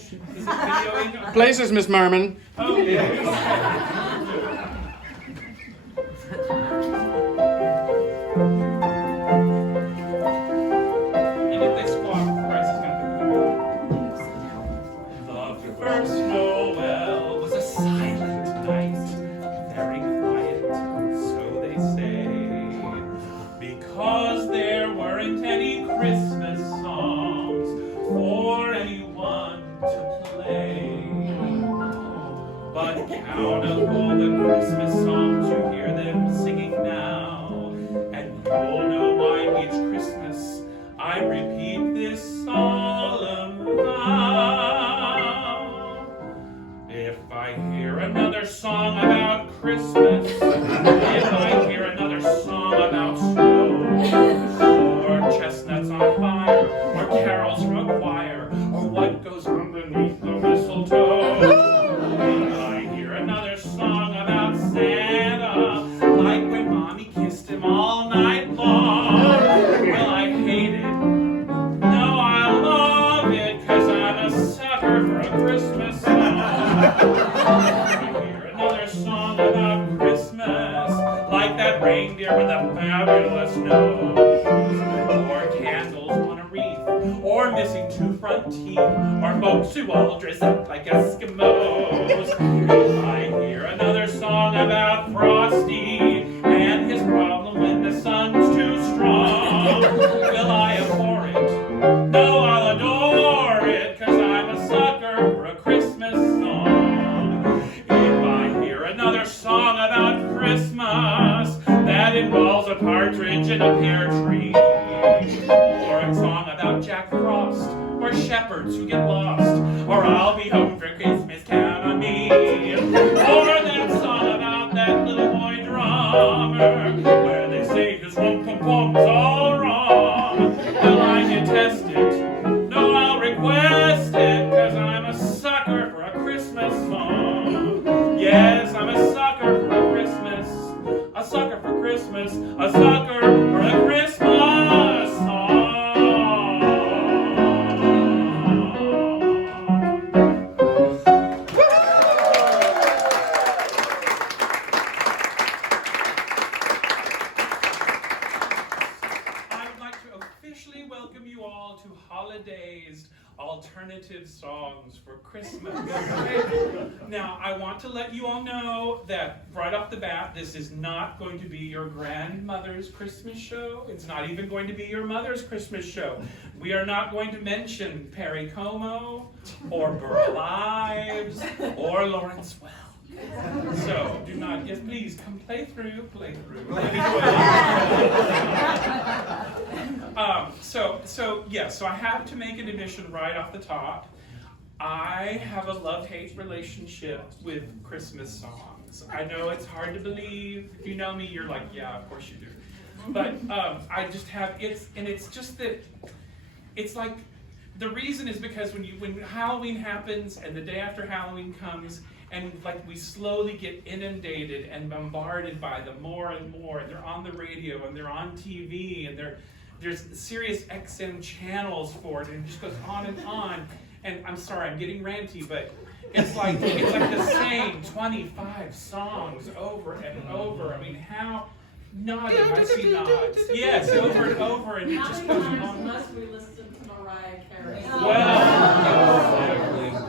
Is it videoing? Places, Miss Merman. Okay. And if they squawk, the price is gonna be. The first Noel was a silent night, very quiet, so they say, because there weren't any Christmas songs for anyone to play. But count up all the Christmas songs, you hear them singing now, and you'll know why each Christmas I repeat this solemn vow. If I hear another song about Christmas, if I hear another song about snow, or chestnuts on fire, or carols from a choir, or what goes on beneath the mistletoe, if I hear another song about Santa, like when Mommy kissed him all night long, will I hate it? No, I love it, 'cause I'm a sucker for a Christmas song. If I hear another song about Christmas, like that reindeer with a fabulous nose, or candles on a wreath, or missing two front teeth, or folks who all dress up like Eskimos. If I hear another song about Frosty and his problem when the sun's too strong, will I abhor it? No, I'll adore it, 'cause I'm a sucker for a Christmas song. If I hear another song about Christmas that involves a partridge in a pear tree, or a song about Jack Frost, or shepherds who get lost, or I'll be home for Christmas, count on me, or that song about that little boy drummer, where they say his rum-pum-pum's all wrong, will I detest it? No, I'll request it, 'cause I'm a sucker for a Christmas song. Yes, I'm a sucker for a Christmas, a sucker for Christmas, a sucker for a Christmas song. I would like to officially welcome you all to Holidazed Alternative Songs for Christmas. Now, I want to let you all know that right off the bat, this is not going to be your grandmother's Christmas show. It's not even going to be your mother's Christmas show. We are not going to mention Perry Como, or Burl Ives, or Lawrence Welk. So, do not, yes, please, come play through. So I have to make an admission right off the top. I have a love-hate relationship with Christmas songs. I know it's hard to believe. If you know me, you're like, yeah, of course you do. But I just have, it's just that, it's like, the reason is because when Halloween happens and the day after Halloween comes, and like we slowly get inundated and bombarded by them more and more, and they're on the radio and they're on TV and there's Sirius XM channels for it, and it just goes on and on. And I'm sorry, I'm getting ranty, but it's like the same 25 songs over and over. I mean, how nodding, I see nods. Yes, over and over, and it just goes on. Must we listen to Mariah Carey?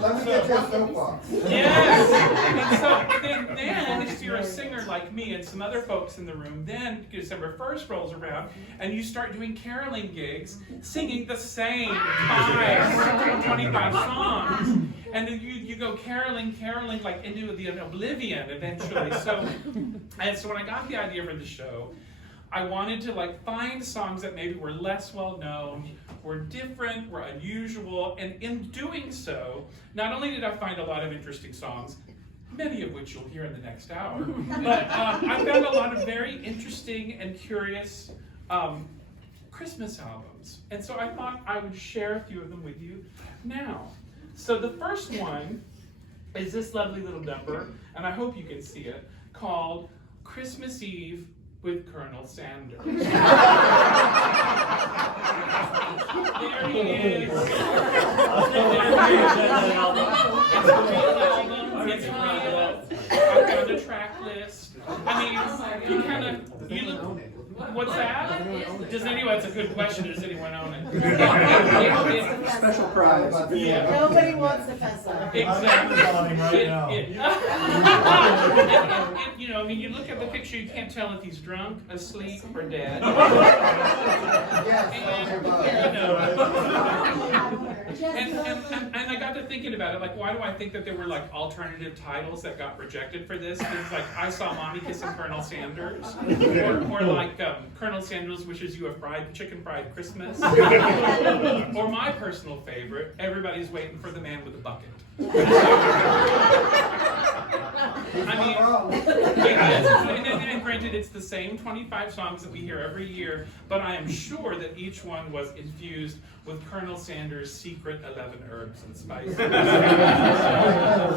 Let me get your soapbox. Yes, and so then if you're a singer like me and some other folks in the room, then December 1st rolls around and you start doing caroling gigs, singing the same 25 songs, and then you go caroling like into the oblivion eventually. So when I got the idea for the show, I wanted to like find songs that maybe were less well known, were different, were unusual, and in doing so, not only did I find a lot of interesting songs, many of which you'll hear in the next hour, but I found a lot of very interesting and curious Christmas albums. And so I thought I would share a few of them with you now. So the first one is this lovely little number, and I hope you can see it, called Christmas Eve with Colonel Sanders. There he is. It's real. I've got a track list. I mean, you kind of, you look, what's that? Does anyone, that's a good question, does anyone own it? Special prize. Yeah. Nobody wants to fess up. Exactly. Right now. You know, I mean, you look at the picture, you can't tell if he's drunk, asleep, or dead. And I got to thinking about it, like, why do I think that there were like alternative titles that got rejected for this? Things like I Saw Mommy Kissing Colonel Sanders, or like Colonel Sanders Wishes You a Chicken Fried Christmas, or my personal favorite, Everybody's Waiting for the Man with a Bucket. I mean, and granted, it's the same 25 songs that we hear every year, but I am sure that each one was infused with Colonel Sanders' secret 11 herbs and spices. I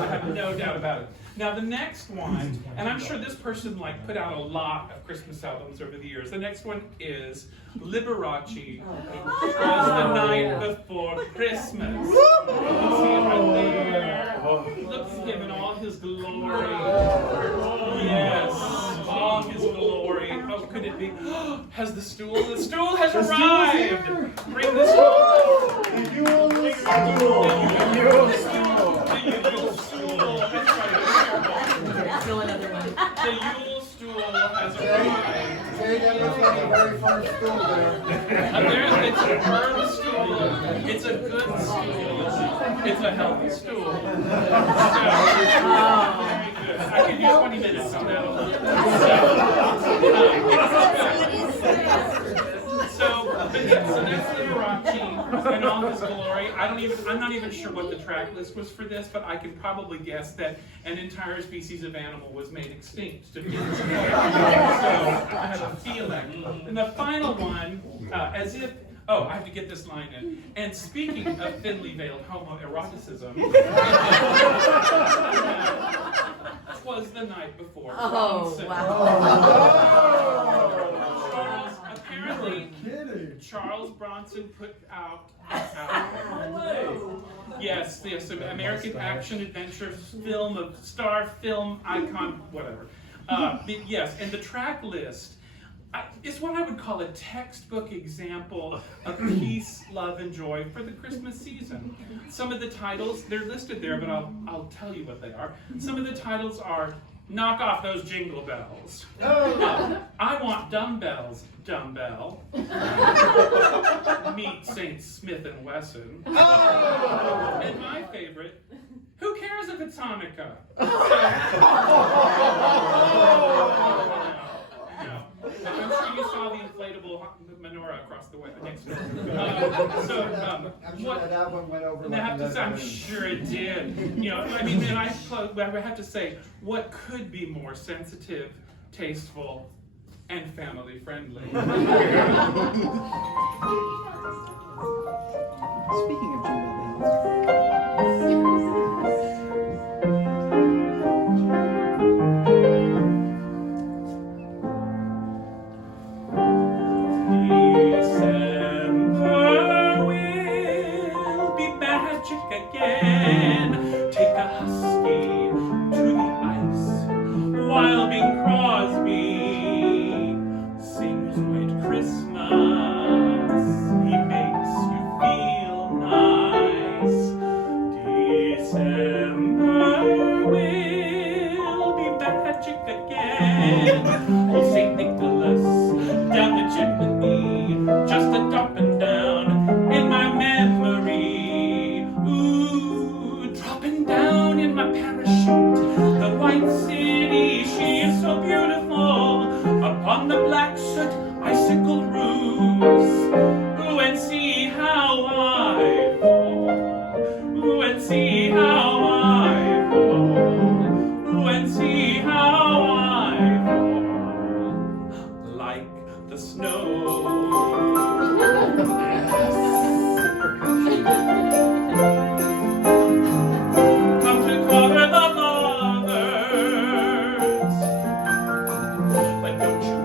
have no doubt about it. Now the next one, and I'm sure this person like put out a lot of Christmas albums over the years. The next one is Liberace. It was the night before Christmas. You see it right there. Look at him in all his glory. Yes, all his glory. Oh, could it be? Has the stool? The stool has arrived. Bring the stool. The Yule stool. The Yule stool. That's right. Still another one. The Yule stool has arrived. Jay, that looks like a very first stool there. It's a firm stool. It's a good stool. It's a healthy stool. I can use 20 minutes on that alone. So that's Liberace and all his glory. I'm not even sure what the track list was for this, but I can probably guess that an entire species of animal was made extinct to be this way. So I have a feeling. And the final one, as if, oh, I have to get this line in. And speaking of thinly veiled homoeroticism, was the night before. Bronson. Apparently, Charles Bronson put out yes, American action adventure film, of star film icon, whatever. Yes, and the track list is what I would call a textbook example of peace, love, and joy for the Christmas season. Some of the titles, they're listed there, but I'll tell you what they are. Some of the titles are Knock Off Those Jingle Bells. I Want Dumbbells, Dumbbell. Meet St. Smith and Wesson. And my favorite, Who Cares If It's Hanukkah? I'm sure you saw the inflatable menorah across the way next door. I'm sure that one went over. I'm sure it did. You know, I mean, and I have to say, what could be more sensitive, tasteful, and family friendly? Speaking of jingle bells. Again, take a husky to the ice, while Bing Crosby sings White Christmas. He makes you feel nice. December will be magic again. Old St. Nicholas down the chimney, just a dropping down in my memory. Dropping down in my parachute, the white city, she is so beautiful, upon the black soot icicle roofs. Ooh, and see how I fall. Ooh, and see how I fall. Ooh, and see how I fall. Like the snow.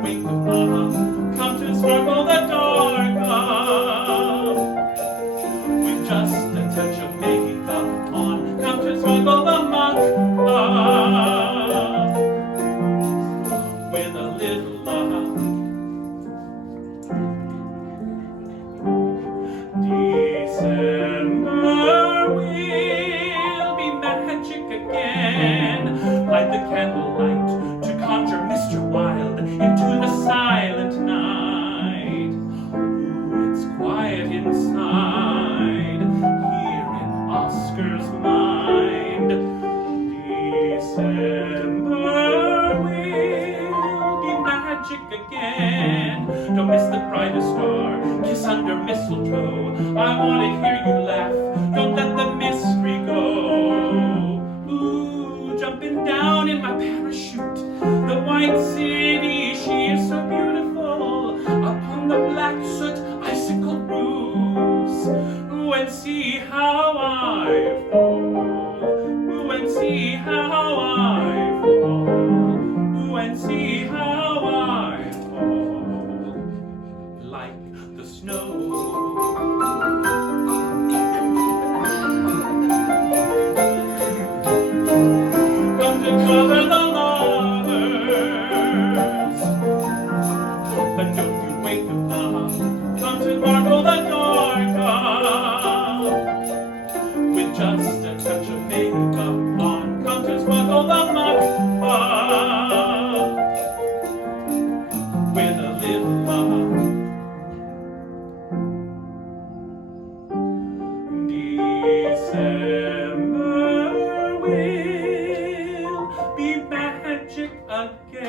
Wake up winter's mind. December will be magic again. Don't miss the brightest star, kiss under mistletoe. I want to hear you laugh, don't let the mystery go. Ooh, jumping down in my parachute, the white city, she is so beautiful. Upon the black soot, icicle roofs. Ooh, and see how I fall. Ooh, and see how I fall. Ooh, and see how I fall. Like the snow. Come to cover the lovers, but don't you wake them up. Come to marble the dark up, with just a touch of makeup on. Come to smuggle the muck up, with a little love. December will be magic again.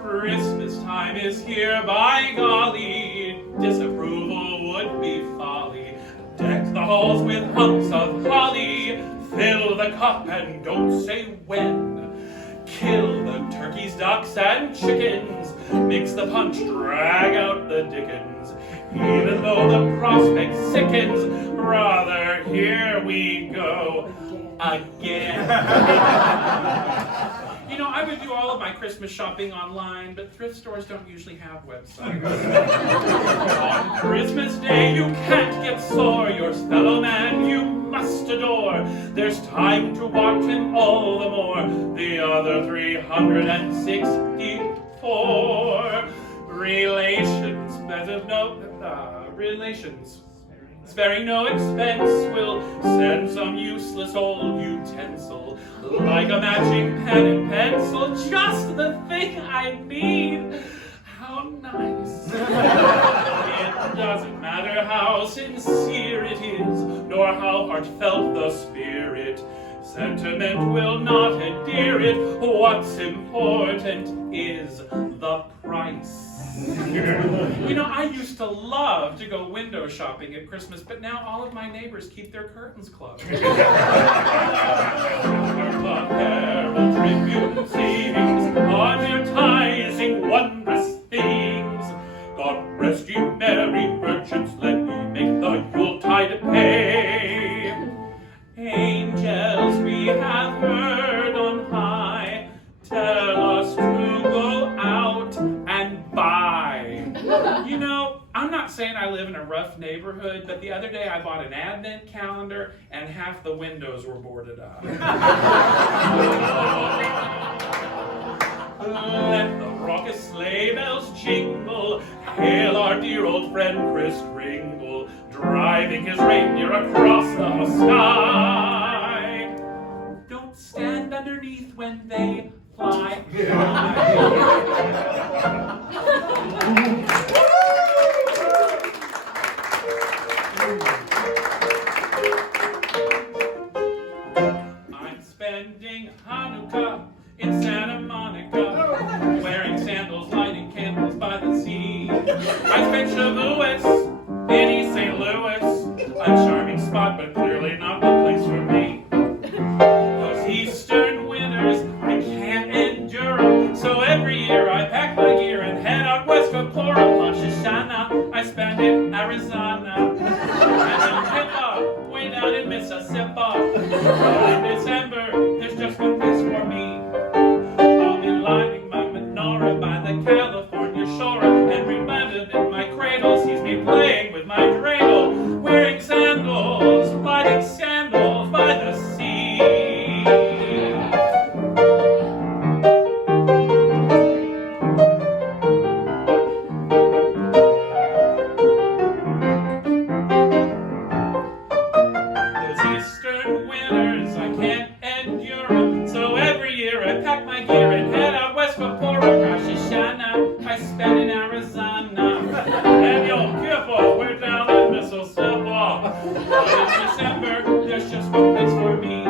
Christmas time is here, by golly. Disapproval would be folly. Deck the halls with hunks of holly. Fill the cup and don't say when. Kill the turkeys, ducks, and chickens. Mix the punch, drag out the dickens. Even though the prospect sickens, brother, here we go again. You know, I would do all of my Christmas shopping online, but thrift stores don't usually have websites. On Christmas Day, you can't get sore. Your fellow man you must adore. There's time to watch him all the more. The other 364 relations, relations. Sparing no expense, will send some useless old utensil, like a matching pen and pencil, just the thing I need. How nice. It doesn't matter how sincere it is, nor how heartfelt the spirit. Sentiment will not endear it. What's important is the price. You know, I used to love to go window shopping at Christmas, but now all of my neighbors keep their curtains closed. The herald tribune sings advertising wondrous things. God rest ye merry merchants, let ye make the Yuletide pay. Angels we have heard on high tell us to go out and buy. You know, I'm not saying I live in a rough neighborhood, but the other day I bought an advent calendar and half the windows were boarded up. Let the raucous sleigh bells jingle, hail our dear old friend Kris Kringle, driving his reindeer across the sky. Don't stand underneath when they fly. I'm spending Hanukkah in Santa Monica, wearing sandals, lighting candles by the sea. I spent Shavuos in East St. Louis, a charming spot, but clearly not the place for me. Those eastern winters, I can't endure 'em, so every year I pack my gear and head out west for Purim. Rosh Hashanah, I spend in Arizona, and then Kippah, way down in Mississippi. But in December, there's just one place for me. I'll be lighting my menorah by the California shore, and reminded in my cradle sees me playing with my dreidel, wearing sandals, riding sandals by the sea. those eastern winters I can't endure 'em. So every year I pack my gear and head out west for Rosh Hashanah I spend in Arizona. And yo, careful, we're down in Mississippi. But in December, there's just one place for me.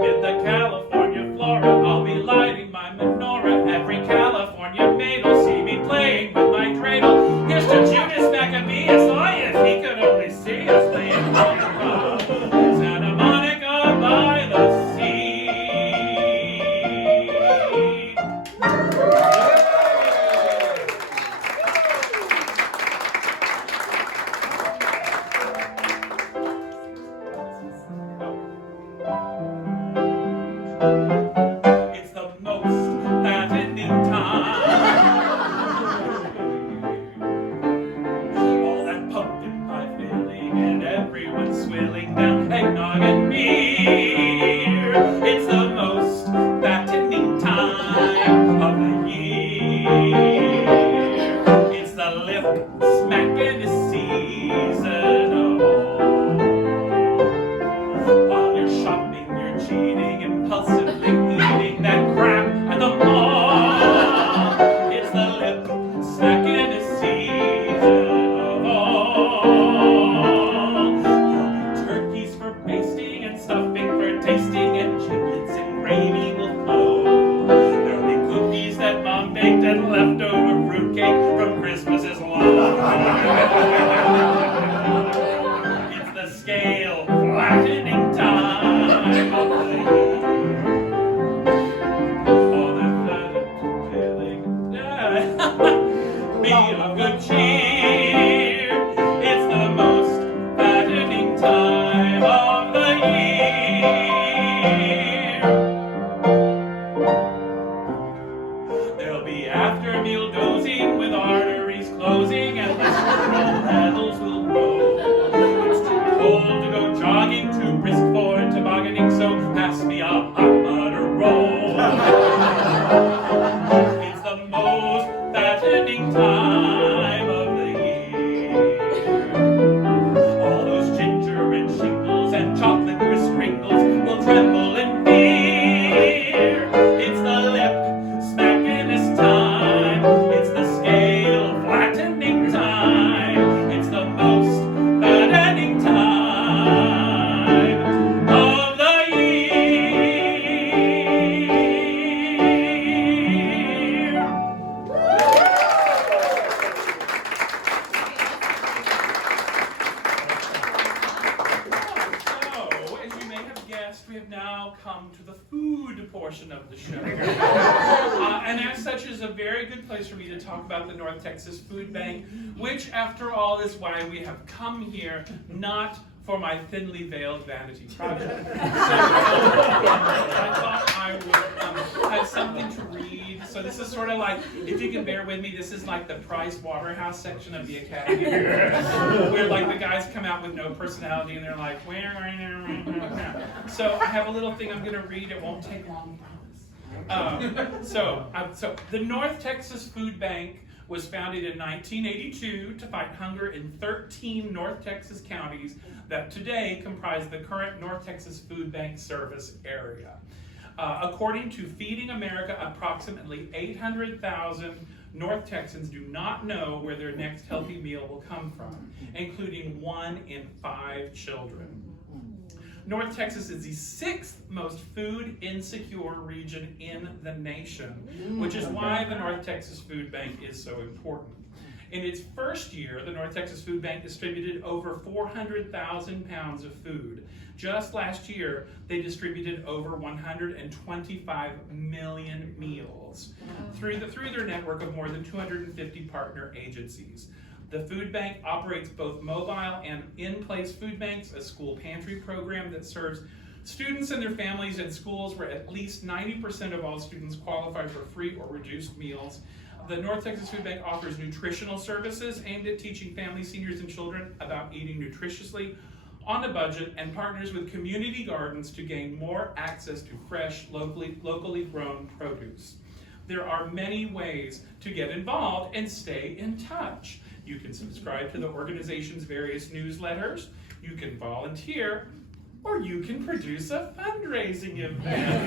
Mid the California flora, I'll be lighting my menorah. Every California maid will see me playing with my dreidel. Here's to Judas Maccabeus, oh yes, he could only see us playing Santa Monica by the sea. It's the most fattening time. All that pumpkin pie filling and everyone swilling down eggnog and beer. It's the most fattening time of the year. It's the lip smacking season of all. While you're shopping, you're cheating, impulsively eating that crap at the mall. It's the lip smacking season of all. There'll be turkeys for basting and stuffing for tasting, and giblets and gravy will flow. There'll be cookies that mom baked and leftover fruitcake from Christmas's long. It's the scale flattening time of the year. All that flattered feeling, be of good cheer. It's the most fattening time of the year. There'll be after meal dozing with arteries closing and the sternal petals will grow. It's too cold to go jogging, too brisk for tobogganing, so pass me a hot butter roll. It's the most fattening time of the year. All those ginger and shingles and chocolate crispringles will tremble in fear. It's the lip smackiness time. It's the scale flattening time. It's the most fattening time of the year. So, as you may have guessed, we have now come to the food portion of the show. And as such, is a very good place for me to talk about the North Texas Food Bank, which, after all, is why we have come here, not for my thinly veiled vanity project. So, I thought I would have something to read. So this is sort of like, if you can bear with me, this is like the Price Waterhouse section of the Academy, where like the guys come out with no personality and they're like, where are you? So I have a little thing I'm going to read. It won't take long, I promise. So the North Texas Food Bank was founded in 1982 to fight hunger in 13 North Texas counties that today comprise the current North Texas Food Bank service area. According to Feeding America, approximately 800,000 North Texans do not know where their next healthy meal will come from, including 1 in 5 children. North Texas is the 6th most food insecure region in the nation, which is why the North Texas Food Bank is so important. In its first year, the North Texas Food Bank distributed over 400,000 pounds of food. Just last year, they distributed over 125 million meals through their network of more than 250 partner agencies. The food bank operates both mobile and in-place food banks, a school pantry program that serves students and their families in schools where at least 90% of all students qualify for free or reduced meals. The North Texas Food Bank offers nutritional services aimed at teaching families, seniors, and children about eating nutritiously on a budget, and partners with community gardens to gain more access to fresh, locally grown produce. There are many ways to get involved and stay in touch. You can subscribe to the organization's various newsletters, you can volunteer, or you can produce a fundraising event. It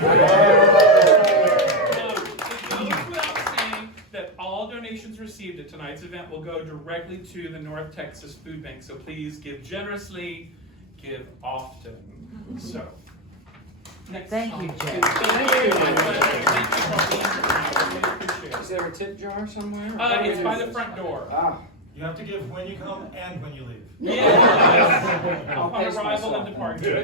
goes without saying that all donations received at tonight's event will go directly to the North Texas Food Bank. So please give generously, give often. So, next Thank song. you, Jay. Thank you. My pleasure. Thank you for being here. I really appreciate Is there a tip jar somewhere? It's by the front door. You have to give when you come and when you leave. Yes. I'll Upon pace arrival myself. and departure.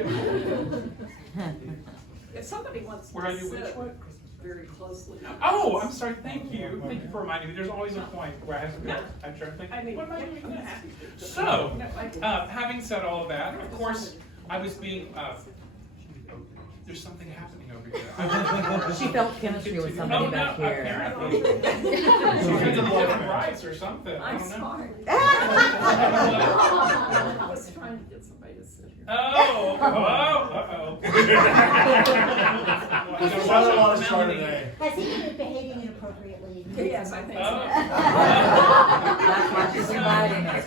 If somebody wants Where are to you? Which sit one? very closely. Oh, I'm sorry. Thank you. Thank you for reminding me. There's always a point where I have to go. I'm trying to think. I mean, What am I yeah, doing I'm next? happy to. So, No, I can- having said all of that, of course, I was being. There's something happening over here. She felt chemistry with somebody back here. Apparently. She's got some different rights or something. I I'm don't know. sorry. I was trying to get somebody to sit here. Uh-oh. Another one started today. Has he been behaving inappropriately? Yes, I think so. That's why she's inviting us.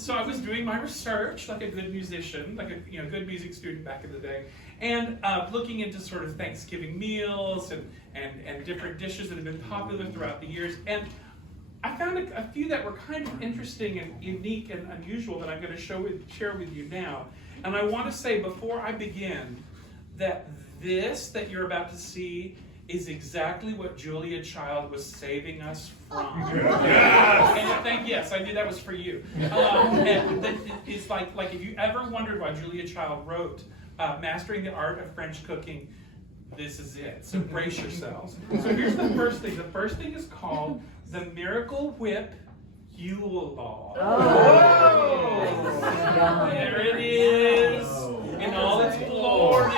So I was doing my research like a good musician, like a good music student back in the day, and looking into sort of Thanksgiving meals and different dishes that have been popular throughout the years. And I found a few that were kind of interesting and unique and unusual that I'm going to share with you now. And I want to say before I begin that this that you're about to see is exactly what Julia Child was saving us from. Yes, I knew that was for you. And that it's like if you ever wondered why Julia Child wrote Mastering the Art of French Cooking, this is it. So brace yourselves. So here's the first thing. The first thing is called the Miracle Whip Yule Log. Oh. There it is, in all its glory,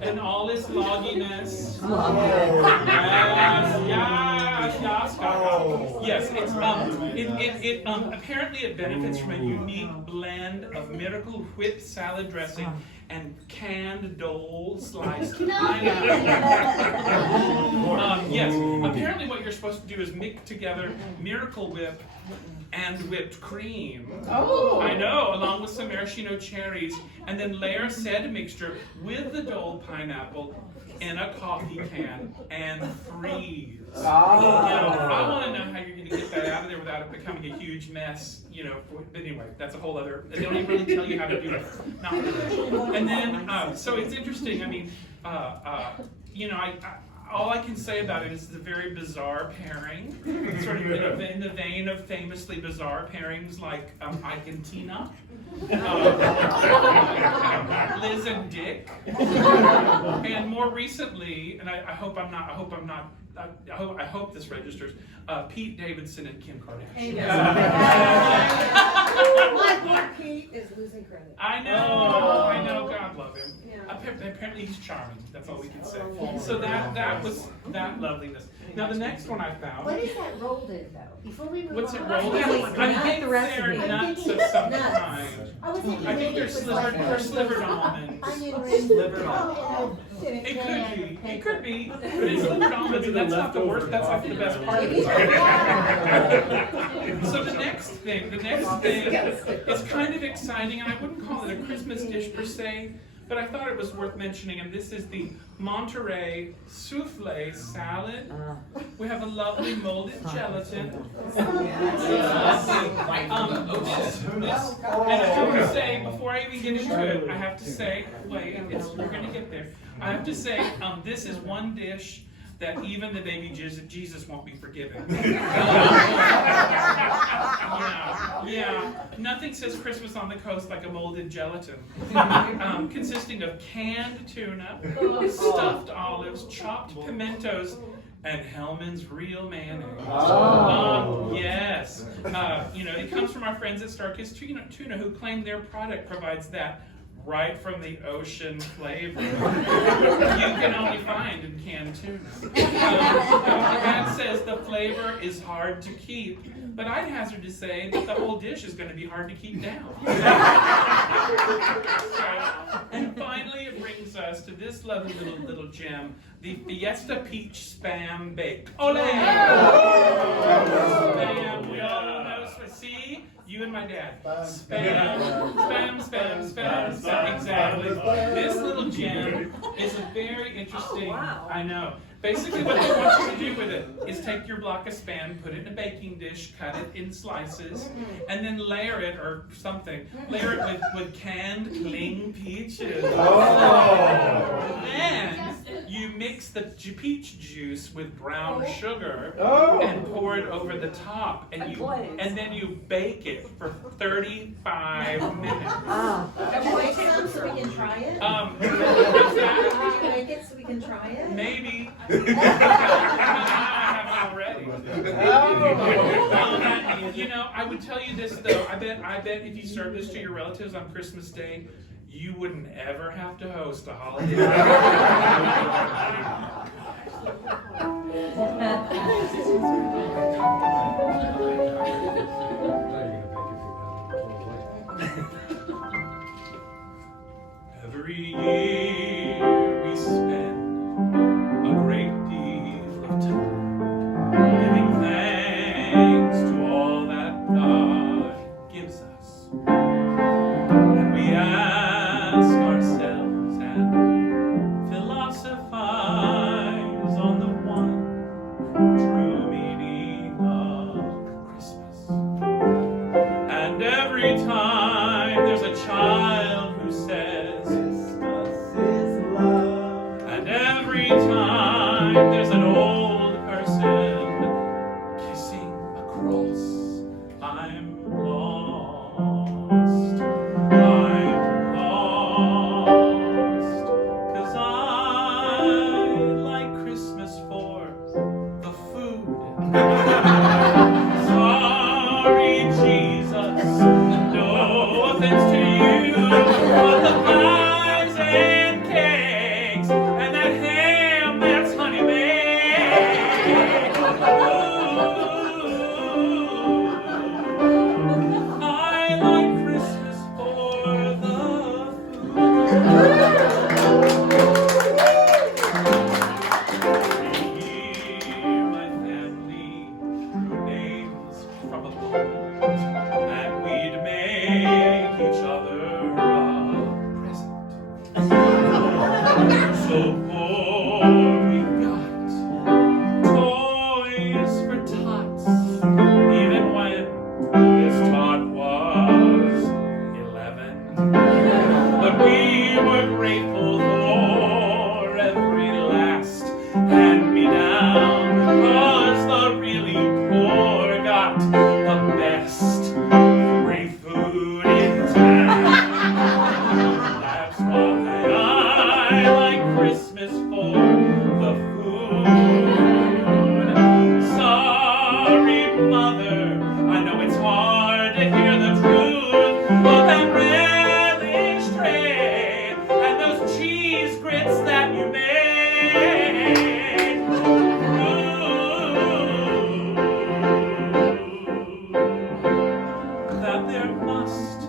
and all its logginess. Yes, it's apparently it benefits from a unique blend of Miracle Whip salad dressing and canned Dole sliced pineapple. Yes, apparently what you're supposed to do is mix together Miracle Whip and whipped cream. Oh! I know, along with some maraschino cherries, and then layer said mixture with the Dole pineapple in a coffee can and freeze. Now, I want to know how you're going to get that out of there without it becoming a huge mess, but anyway, that's a whole other, they don't even really tell you how to do it. Not really. And then, so it's interesting, I mean, all I can say about it is it's a very bizarre pairing, sort of in the vein of famously bizarre pairings like Ike and Tina, Liz and Dick, and more recently, and I hope this registers, Pete Davidson and Kim Kardashian. My poor Pete is losing credit. I know, God love him. Apparently he's charming, that's all we can say. So that was that loveliness. Now the next one I found. What is that rolled in though? Before we move What's it on. rolled in? I think the recipe. they're nuts I'm of some thinking kind. I was thinking I think maybe they're it was like slivered almonds. onion rings. Slivered It could be, but it's slivered almonds, and that's not the worst, that's like the best part of it. So the next thing is kind of exciting, and I wouldn't call it a Christmas dish per se, but I thought it was worth mentioning, and this is the Monterey Souffle Salad. We have a lovely molded gelatin. And I have to say, before I even get into it, I have to say, we're going to get there. I have to say, this is one dish that even the baby Jesus won't be forgiven. Yeah. Nothing says Christmas on the coast like a molded gelatin. Consisting of canned tuna, stuffed olives, chopped pimentos, and Hellman's real mayonnaise. Yes. It comes from our friends at Starkist Tuna who claim their product provides that right from the ocean flavor you can only find in canned tuna. That says the flavor is hard to keep, but I'd hazard to say that the whole dish is going to be hard to keep down. And finally, it brings us to this lovely little gem, the Fiesta Peach Spam Bake. Ole! Spam, we all know. See? You and my dad. Spam. Spam. Exactly. This little gem is a very interesting. Oh, wow. I know. Basically, what they want you to do with it is take your block of Spam, put it in a baking dish, cut it in slices, and then layer it or something. Layer it with canned cling peaches. Oh. Then you mix the peach juice with brown sugar Oh. and pour it over the top, A and glaze. then you bake it for 35 minutes. Ah, Can you make some so we can try it? What's Can that? you make it so we can try it? Maybe. I have already. You know, I would tell you this though. I bet if you serve this to your relatives on Christmas Day, you wouldn't ever have to host a holiday. Every year we spend a great deal of time giving thanks to all that God gives us. And we ask ourselves and philosophize on the one true meaning of Christmas. And every time there's a child who says, Christmas is love. and every time there's an old person kissing a cross, I'm lost. I'm lost. 'Cause I like Christmas for the food. Sorry, Jesus. No offense to you, but the pies and cakes and that ham that's honey baked. Ooh, I like Christmas for the food. Hear my family drew names from a book, and we'd make each other a present. So poor we got toys for tots, even when this tot was 11. But we were grateful for every last hand-me-down, because the really poor got the best free food in town. That's why I like Christmas for the food. Sorry, Mother, I know it's hard to hear the truth, but that relish tray and those cheese grits that you made. That there must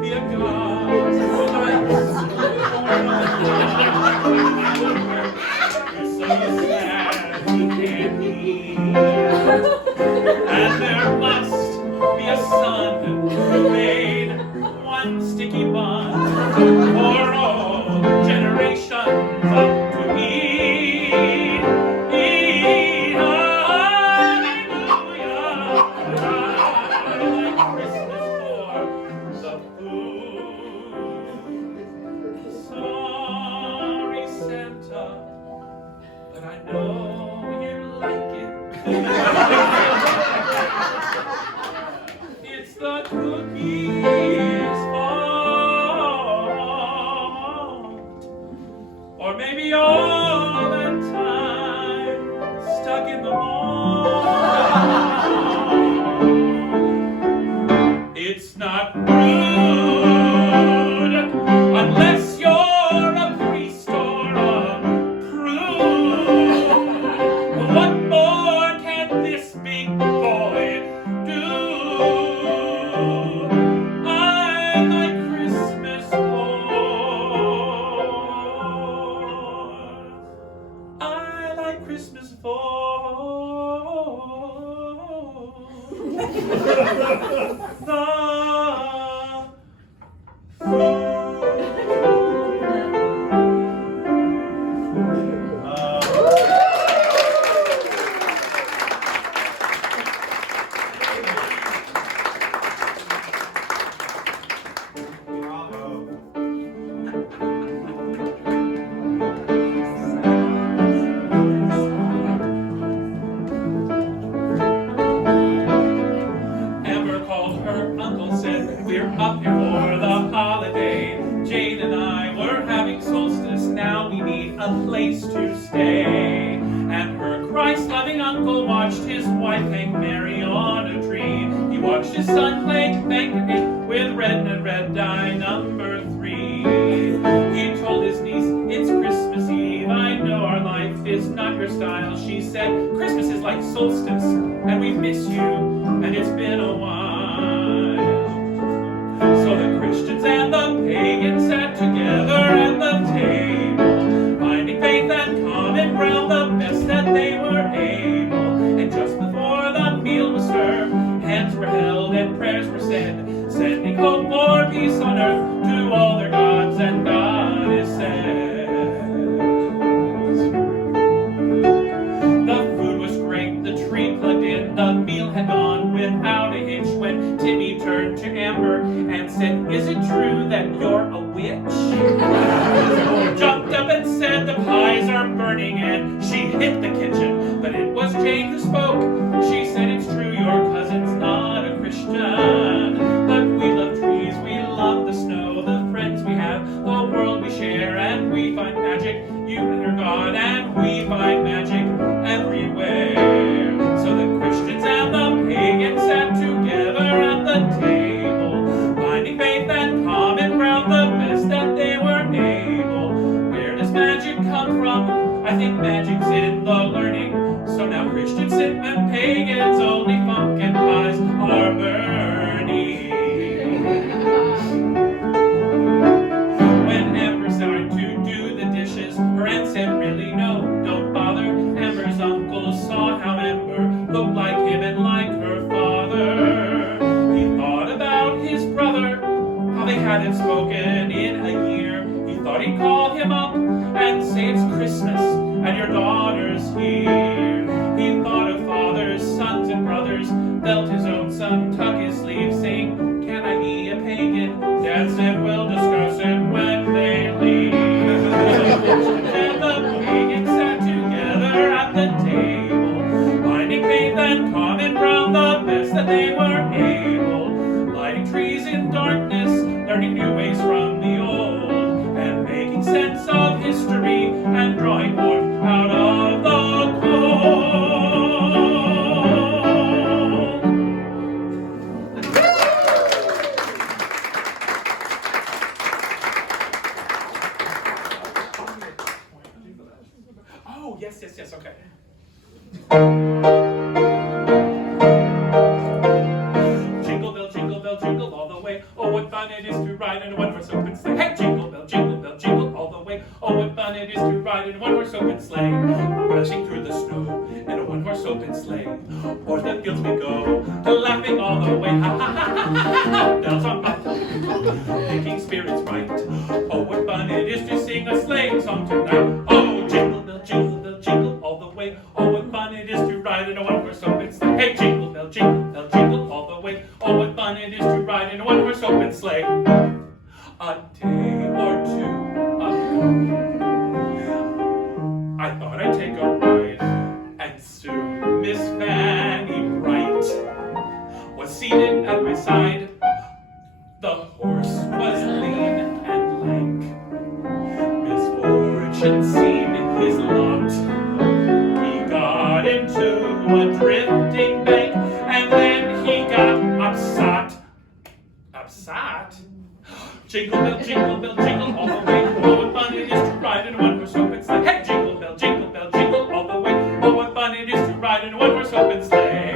be a God who likes so sad he can't eat. And there must be a son who made one sticky bun for all generations to eat. Eat, hallelujah. I like Christmas for the food. Sorry, Santa, but I know you like it. It's the cookies' fault, or maybe all that time stuck in the mold. It's not rude unless you're a priest or a prude. What more can this big boy do? I like Christmas for. I like Christmas for the up here for the holiday. Jane and I were having solstice, now we need a place to stay. And her Christ-loving uncle watched his wife hang Mary on a tree. He watched his son play banquet with red and red dye number 3. He told his niece, it's Christmas Eve, I know our life is not your style. She said, Christmas is like solstice, and we miss you, and it's been a while. So the Christians and the pagans sat together at the table, finding faith and common ground the best that they were able. And just before the meal was served, hands were held and prayers were said, sending hope for peace on earth to all their gods and goddesses. The food was great, the tree plugged in, the meal had gone without a hitch when Timmy turned to Amber and said, is it true that you're a witch? Jumped up and said, the pies are burning, and she hit the kitchen, but it was Jane who spoke. She said, it's true, your cousin's not a Christian, but we love trees, we love the snow, the friends we have, the world we share, and we find magic, you and your God, and we find magic everywhere. So the Christians and the pagans sat together at the table, finding faith and common ground the best that they were able. Where does magic come from? I think magic's in the learning. So now Christians sit and pagans, only pumpkin pies are burning. When Amber started to do the dishes, her aunt said, really no, don't bother. Amber's uncle saw how Amber looked like him and like her father. He thought about his brother, how they hadn't spoken in a year. He thought he'd call him up and say it's Christmas and your daughter's here. He thought of fathers, sons, and brothers, felt his own son tuck his sleeve, saying, can I be a pagan? Dad said, we'll discuss it when they leave. And the pagans sat together at the table, finding faith and common ground the best that they were able, lighting trees in darkness, learning new ways from the old, and making sense of history and drawing warmth out of the cold. Oh, yes, okay. Jingle bell, jingle all the way. Oh, what fun it is to ride in a one-horse open sleigh. Hey, jingle bell, jingle all the way. Oh, what fun it is to ride in a one-horse open sleigh. Rushing through the snow in a one-horse open sleigh. O'er the fields we go, laughing all the way. Ha ha ha ha ha ha. Bells on bell, making spirits bright. Oh, what fun it is to sing a sleighing song tonight. Oh, jingle bell, jingle all the way. Oh, what fun it is to ride in a one-horse open sleigh. Hey, jingle bell, jingle all the way. Oh, what fun it is to ride in a one-horse open sleigh. A day or two ago, I thought I'd take a ride, and soon Miss Fanny Bright was seated at my side. The horse was lean and lank, misfortune seemed his lot. He got into a drifting bank, and then he got upsot. Upsot? Jingle bell, jingle all the way. Oh, what fun it is to ride in a one-horse open sleigh. Hey, jingle bell, jingle all the way. Oh, what fun it is to ride in a one-horse open sleigh.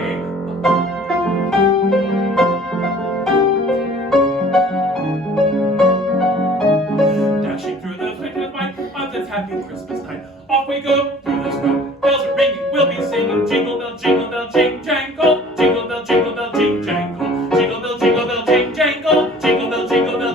Dashing through the sweet with white on this happy Christmas night. Off we go through the snow. Bells are ringing, we'll be singing. Jingle bell, jing jangle. Jingle bell, jing jangle. Jingle bell, jing jangle. Jingle bell, jing jangle. Jingle bell, jangle.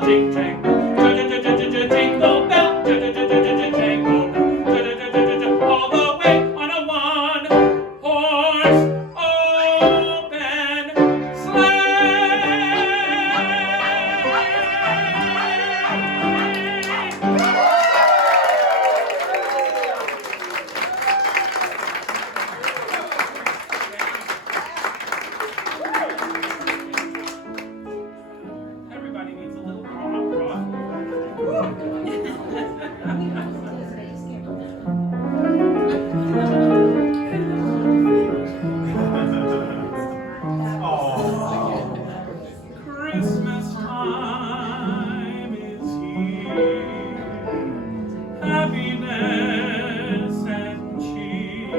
All the way on a one-horse open sleigh. Everybody time is here. Happiness and cheer.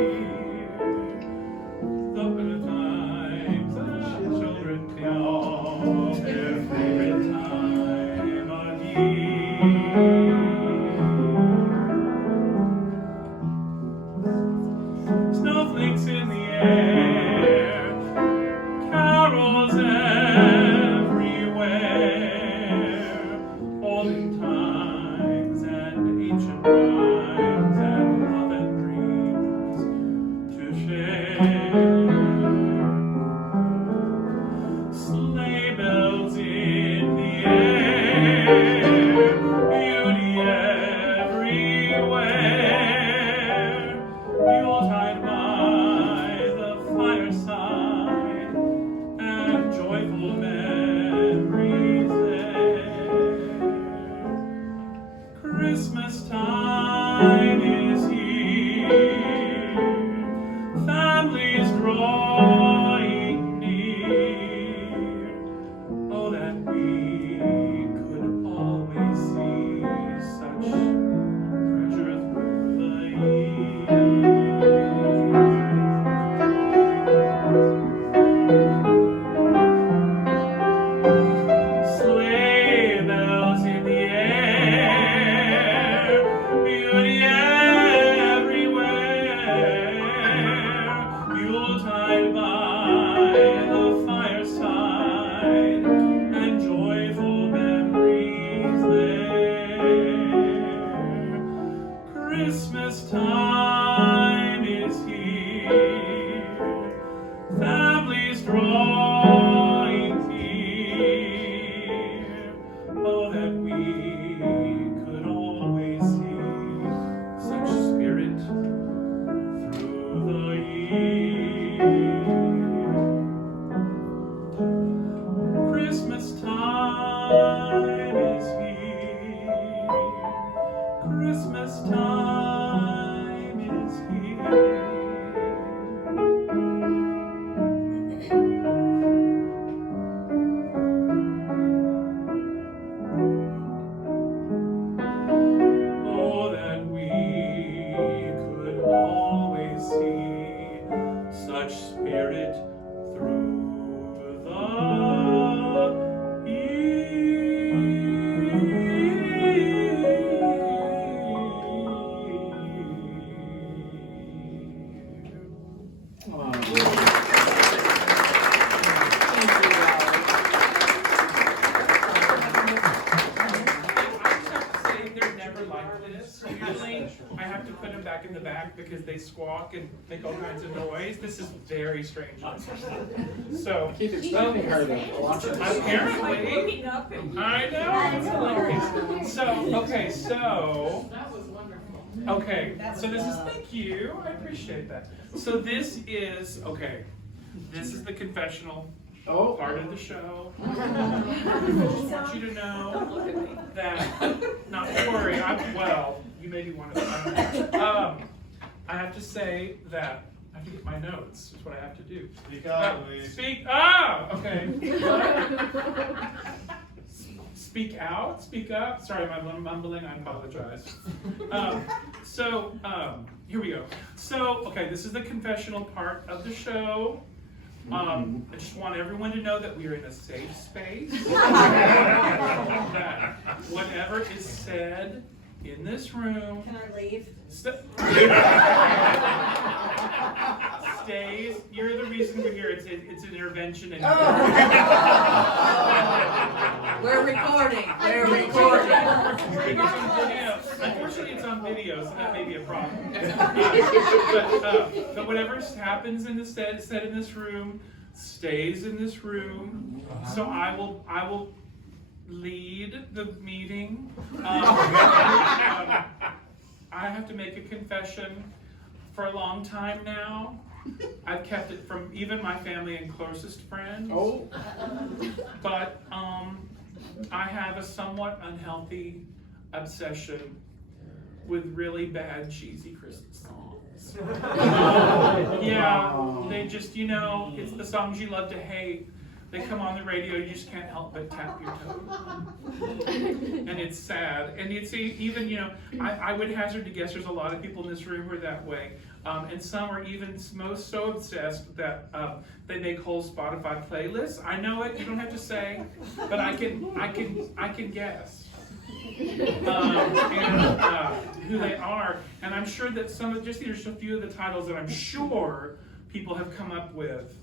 The times that children come, their favorite time of year. Snowflakes in the air, carols everywhere, olden times and ancient rhymes and love and dreams to share. Sleigh bells in the air, beauty everywhere, Yuletide by the fireside, and joyful memories there. Christmas time is here, families drawing near. Oh, that we could always see such treasure through the years. Sleigh bells in the air, beauty everywhere, Yuletide by the fireside, and joyful memories there. Christmas time is here, families drawing near. Oh, that we could always see such spirit through the year. Christmas time is here. Christmas time is here. Oh, that we could always see such spirit through the I have to put them back in the back because they squawk and make all kinds of noise. This is very strange. So, Keep expecting her to watch it. apparently, Looking up and. I know, it's hilarious. So, okay, so, That was wonderful. okay, so this is, thank you, I appreciate that. So this is, okay, this is the confessional Oh, part of the show. I just want you to know Don't look at me. that, not to worry, well, you maybe want to, I have to say that, I have to get my notes, is what I have to do. Speak out, please. Okay. Speak out, speak up, sorry, I'm mumbling, I apologize. Here we go. So, okay, this is the confessional part of the show. I just want everyone to know that we are in a safe space. That whatever is said in this room Can I leave? stays. You're the reason we're here. It's an intervention. And We're recording. We're recording. Unfortunately, it's on video, so that may be a problem. But whatever happens in the said in this room stays in this room. So I will lead the meeting. I have to make a confession. For a long time now, I've kept it from even my family and closest friends. oh, But I have a somewhat unhealthy obsession with really bad cheesy Christmas songs. Yeah, they just, it's the songs you love to hate They come on the radio, you just can't help but tap your toe. And it's sad. And it's even, you know, I would hazard to guess there's a lot of people in this room who are that way. And some are even most so obsessed that they make whole Spotify playlists. I know it, you don't have to say, but I can guess. Who they are. And I'm sure that there's a few of the titles that I'm sure people have come up with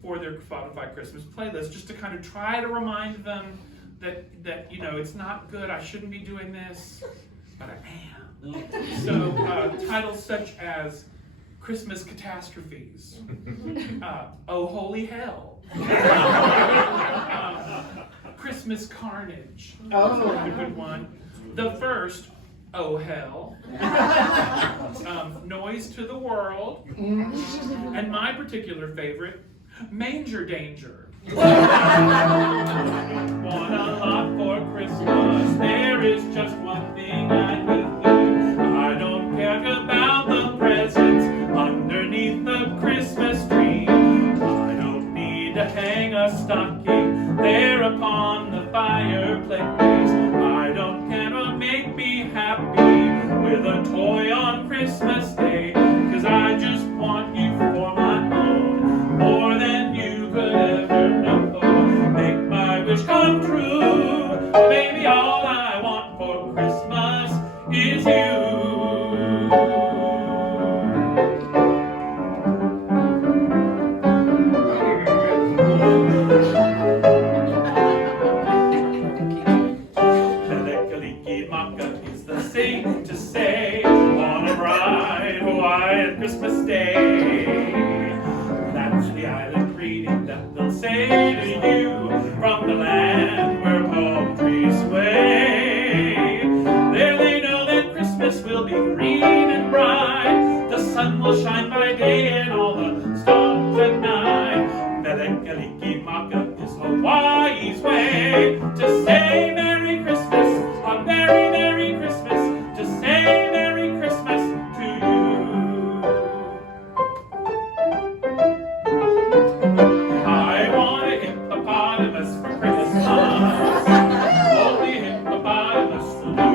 for their Spotify Christmas playlist, just to kind of try to remind them that you know, it's not good, I shouldn't be doing this, but I am. So titles such as Christmas Catastrophes, Oh Holy Hell, Christmas Carnage, a good one. The first, Oh Hell, Noise to the World, and my particular favorite, Manger Danger. Want a lot for Christmas, there is just one thing I need. I don't care about the presents underneath the Christmas tree. I don't need to hang a stocking there upon the fireplace. I don't care to make me happy with a toy on Christmas Day, 'cause I just want you for my own, more than you could ever know. Make my wish come true, baby, all I want for Christmas is you. To say on a bright Hawaiian Christmas Day. That's the island greeting that they'll say to you from the land where palm trees sway. There they know that Christmas will be green and bright. The sun will shine by day and all the stars at night. Melekaliki Maka is Hawaii's way to say Merry Christmas, a Merry, Merry Christmas. To say Merry Christmas to you. I want a hippopotamus for Christmas, only a hippopotamus will do.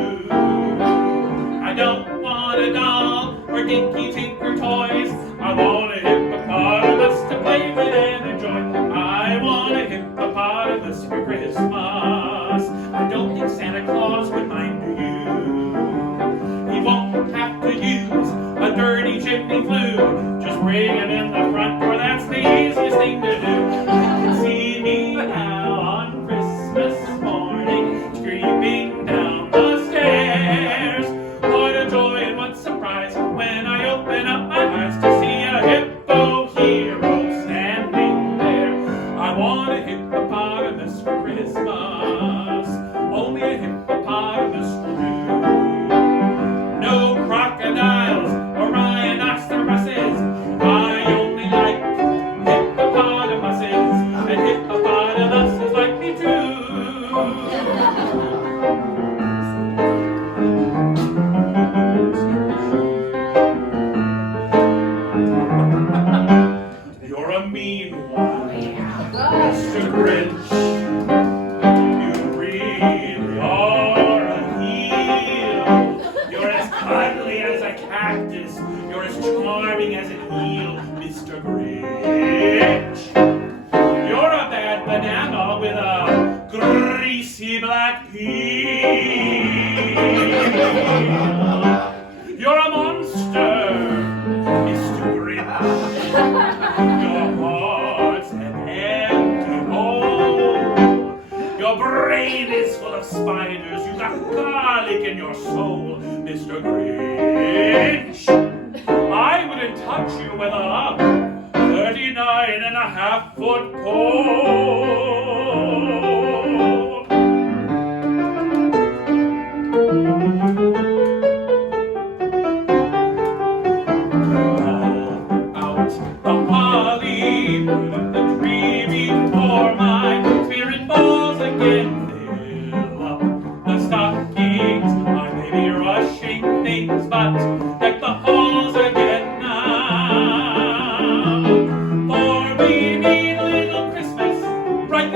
I don't want a doll or dinky tinker toys. I want a hippopotamus to play with and enjoy. I want a hippopotamus for Christmas. I don't think Santa Claus would mind you. Won't have to use a dirty chimney flue. Just bring him in the front door, that's the easiest thing to do. You can see me now on Christmas morning, creeping down the stairs. What a joy and what surprise when I open up my eyes to see a hippo hero standing there. I want a hippopotamus for Christmas, only a hippopotamus will do. No crocodiles or rhinoceroses. I only like hippopotamuses, and hippopotamuses like me too. You're a mean one, Mr. Grinch. You really are a heel. You're as cuddly as a cactus. You're as charming as an eel, Mr. Grinch. You're a bad banana with a greasy black peel. You're a monster, Mr. Grinch. Your heart's an empty hole. Your brain is full of spiders. You got garlic in your soul, Mr. Grinch. I wouldn't touch you with a 39.5-foot pole. Out the holly, put up the tree before my spirit falls again. Fill up the stockings, I may be rushing things, but deck the halls again now. For we need a little Christmas, bright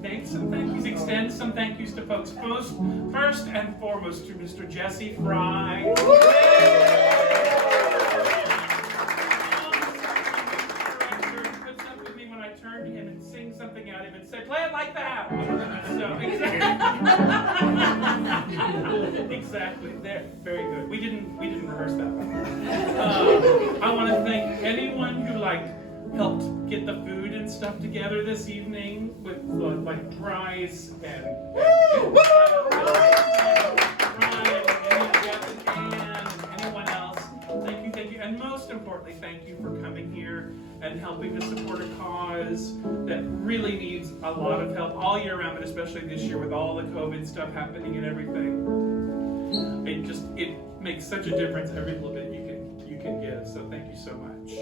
make some thank yous, extend some thank yous to folks. First and foremost to Mr. Jesse Fry. Puts up with me when I turn to him and sing something at him and say, "Play it like that." So exactly there, very good. We didn't rehearse that one. I want to thank anyone who helped get the food and stuff together this evening with Bryce and anyone else. Thank you, and most importantly, thank you for coming here and helping to support a cause that really needs a lot of help all year round, but especially this year with all the COVID stuff happening and everything. It makes such a difference every little bit you can give. So thank you so much.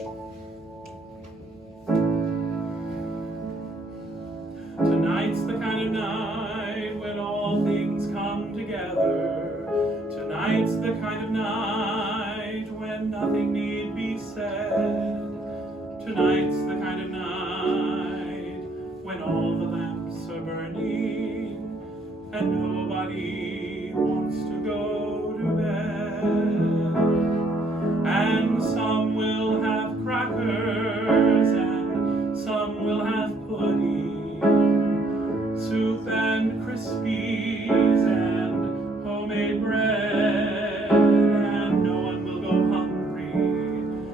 Tonight's the kind of night when all things come together. Tonight's the kind of night when nothing need be said. Tonight's the kind of night when all the lamps are burning and nobody wants to go to bed. And some will have crackers and some will have pudding, soup and Krispies and homemade bread, and no one will go hungry,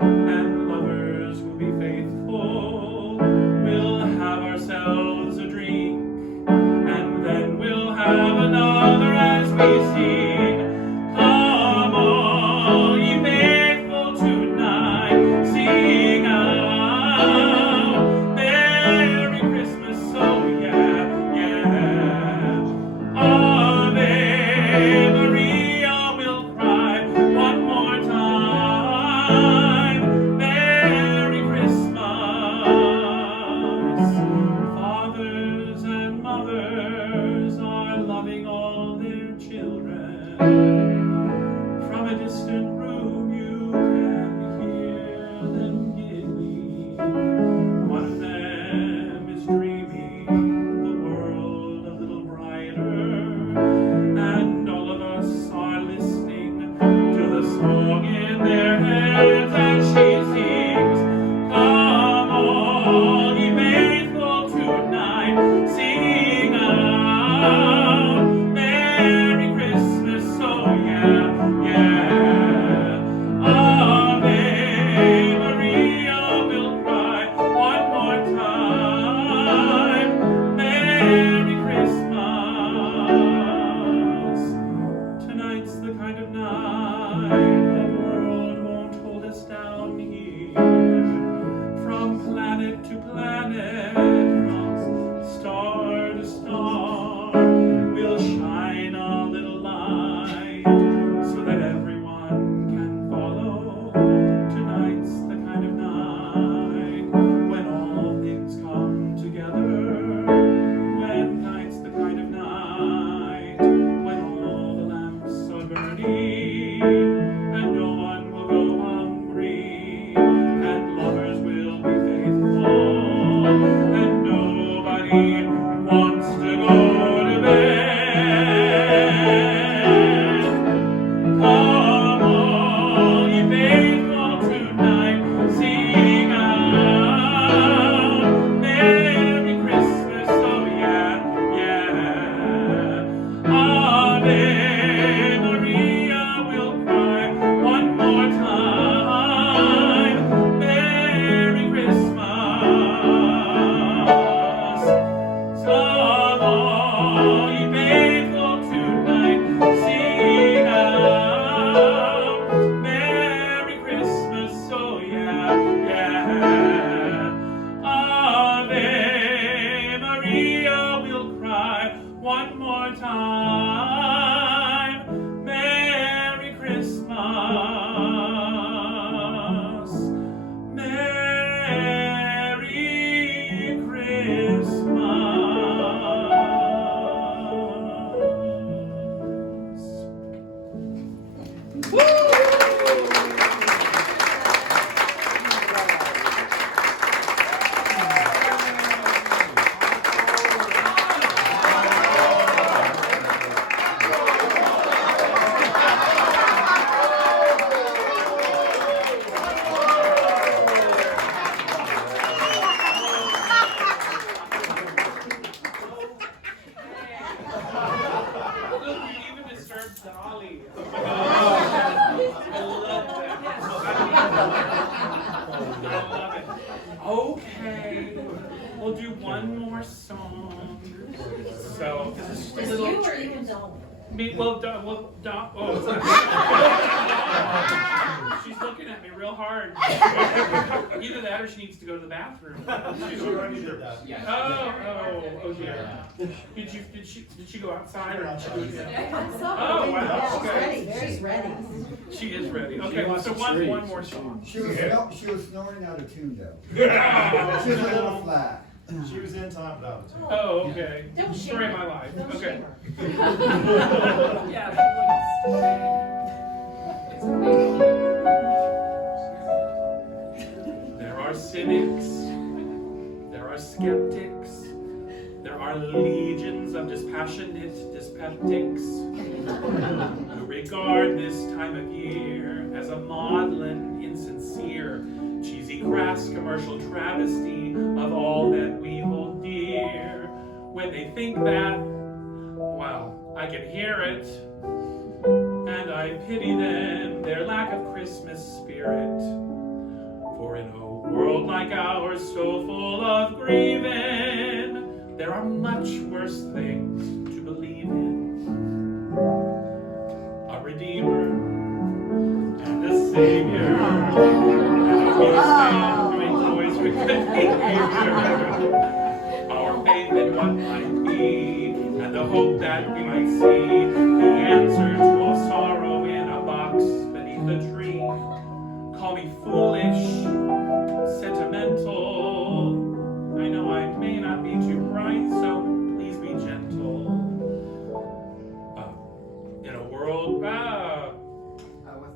and lovers will be faithful. We'll have ourselves a drink, and then we'll have another as we sing. Come all ye faithful tonight, sing out Merry Christmas, oh yeah, yeah. Ave Maria will cry one more time, Merry Christmas. Fathers and mothers are loving all their children. From a distant room you can hear them giggling. One of them is dreaming the world a little brighter, and all of us are listening to the song in their heads as she sings. Come all ye faithful tonight, sing out Merry Christmas, oh yeah, yeah. Ave Maria will cry one more time, Merry Christmas. Tonight's the kind of night the world won't hold us down here. From planet to planet, from star to star, we'll shine a little light so that everyone can follow. Tonight's the kind of night when all things come together. When night's the kind of night when all the lamps are burning and no one will go hungry, and lovers will be faithful, and nobody wants to go to bed. Come all ye faithful tonight, sing out Merry Christmas, oh yeah, yeah. Ave Maria will cry one more time, Merry Christmas. Come all ye faithful tonight, sing out Merry Christmas, oh yeah, yeah. Ave Maria will cry one more time, Merry Christmas, Merry Christmas. So this is It's a little you or treat. you and Dolly? Me, oh, she's looking at me real hard. Either that or she needs to go to the bathroom. She already did that. Oh dear. Did she go outside or? I saw her. Oh, wow, Yeah, okay. she's ready. She is ready. She Okay, wants so a one treat. more song. She was snoring out of tune though. Oh, She was a little flat. She was in time without the Oh, okay. Don't shame Story of her. my life. Don't Okay. shame her. Yeah, it's amazing. There are cynics. There are skeptics. There are legions of dispassionate dyspeptics who regard this time of year as a maudlin, insincere, cheesy, crass commercial travesty of all that we hold dear. When they think that, well, I can hear it, and I pity them, their lack of Christmas spirit. For in a world like ours, so full of grieving, there are much worse things to believe in. A Redeemer and a Savior, and a peace man who enjoys with good behavior. Our faith in what might be, and the hope that we might see the answer to all sorrow in a box beneath the tree. Call me foolish, sentimental. I know I may not be too bright, so please be gentle. In a world,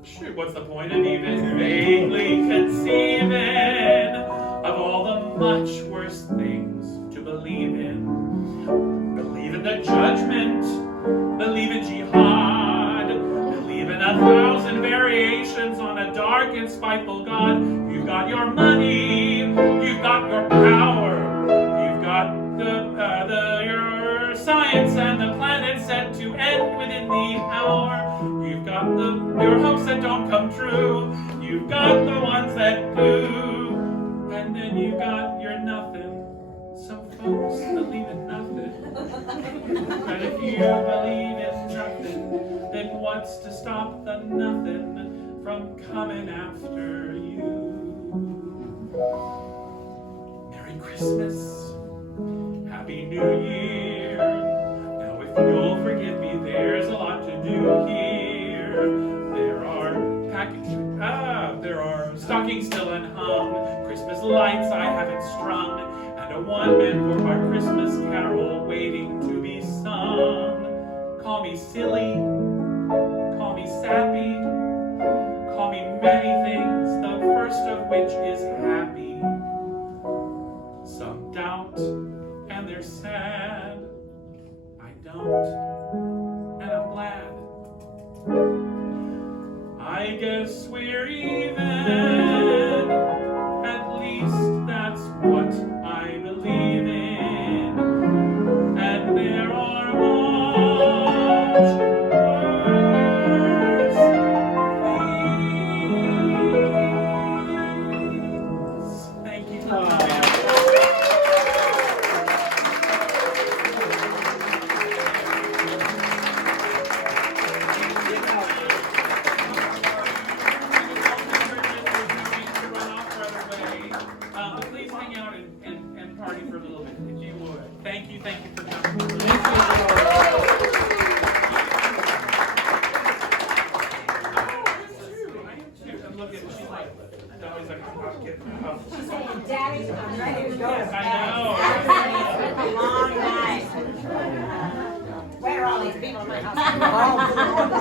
shoot, what's the point of even vaguely conceiving of all the much worse things to believe in? Believe in the judgment, believe in jihad, believe in 1,000 variations on a dark and spiteful God. You've got your money, you've got your power, you've got your science and the planet set to end within the hour. You've got your hopes that don't come true, you've got the ones that do, and then you've got your nothing. Some folks believe in nothing, and if you believe in nothing, then what's to stop the nothing from coming after you? Merry Christmas, Happy New Year. Now if you'll forgive me, there's a lot to do here. There are stockings still unhung, Christmas lights I haven't strung, and a one-man for our Christmas carol waiting to be sung. Call me silly, call me sappy, call me many things, the first of which is happy. Some doubt, and they're sad. I don't, and I'm glad. I guess we're even, at least that's what I believe in. And there are much worse things. Thank you for coming. Please hang out and party for a little bit, if you would. Thank you for coming. I am too. And look at, she's like, Dolly's like, I'm not getting up. She's saying, Daddy, I'm ready to go. I know. Long night. Where are all these people in my house?